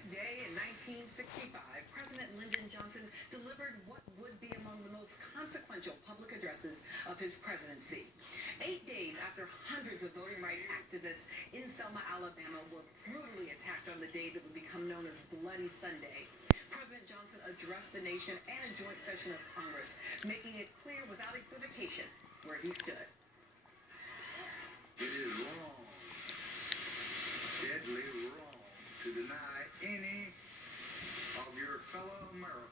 this day in 1965, President Lyndon Johnson delivered what would be among the most consequential public addresses of his presidency. 8 days after hundreds of voting rights activists in Selma, Alabama were brutally attacked on the day that would become known as Bloody Sunday, President Johnson addressed the nation and a joint session of Congress, making it clear without equivocation where he stood. It is wrong, deadly wrong, to deny any of your fellow Americans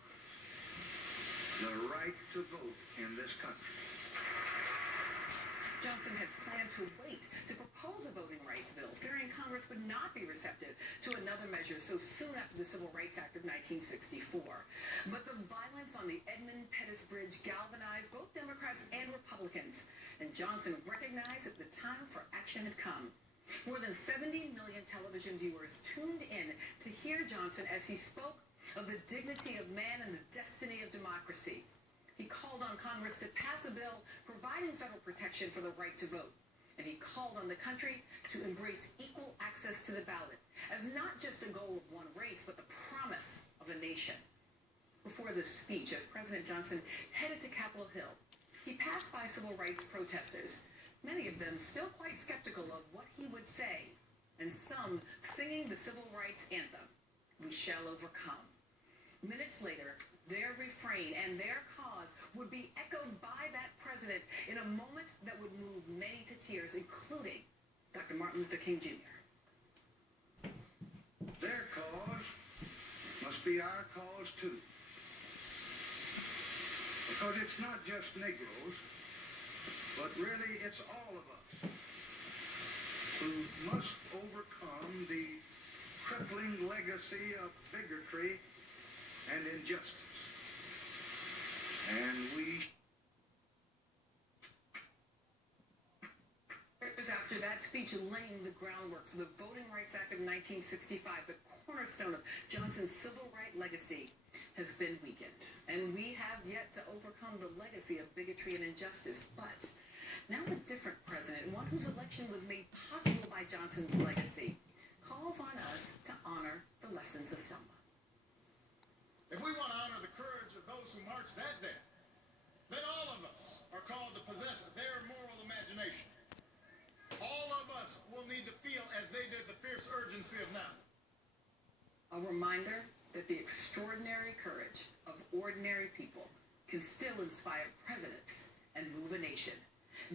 the right to vote in this country. Johnson had planned to wait to propose a voting rights bill, fearing Congress would not be receptive to another measure so soon after the Civil Rights Act of 1964. But the violence on the Edmund Pettus Bridge galvanized both Democrats and Republicans, and Johnson recognized that the time for action had come. More than 70 million television viewers tuned in to hear Johnson as he spoke of the dignity of man and the destiny of democracy. He called on Congress to pass a bill providing federal protection for the right to vote. And he called on the country to embrace equal access to the ballot as not just a goal of one race, but the promise of a nation. Before this speech, as President Johnson headed to Capitol Hill, he passed by civil rights protesters, many of them still quite skeptical of what he would say, and some singing the civil rights anthem, "We shall overcome." Minutes later, their refrain and their cause would be echoed by that president in a moment that would move many to tears, including Dr. Martin Luther King Jr. Their cause must be our cause too. Because it's not just Negroes, but really it's all of us who must overcome the crippling legacy of bigotry and injustice. And we... After that speech laying the groundwork for the Voting Rights Act of 1965, the cornerstone of Johnson's civil rights legacy has been weakened. And we have yet to overcome the legacy of bigotry and injustice. But now a different president, one whose election was made possible by Johnson's legacy, calls on us to honor the lessons of Selma. If we want to honor the courage of those who marched that day, then all of us are called to possess their moral imagination. All of us will need to feel as they did the fierce urgency of now. A reminder that the extraordinary courage of ordinary people can still inspire presidents and move a nation,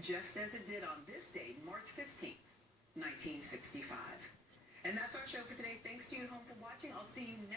just as it did on this day, March 15th, 1965. And that's our show for today. Thanks to you at home for watching. I'll see you next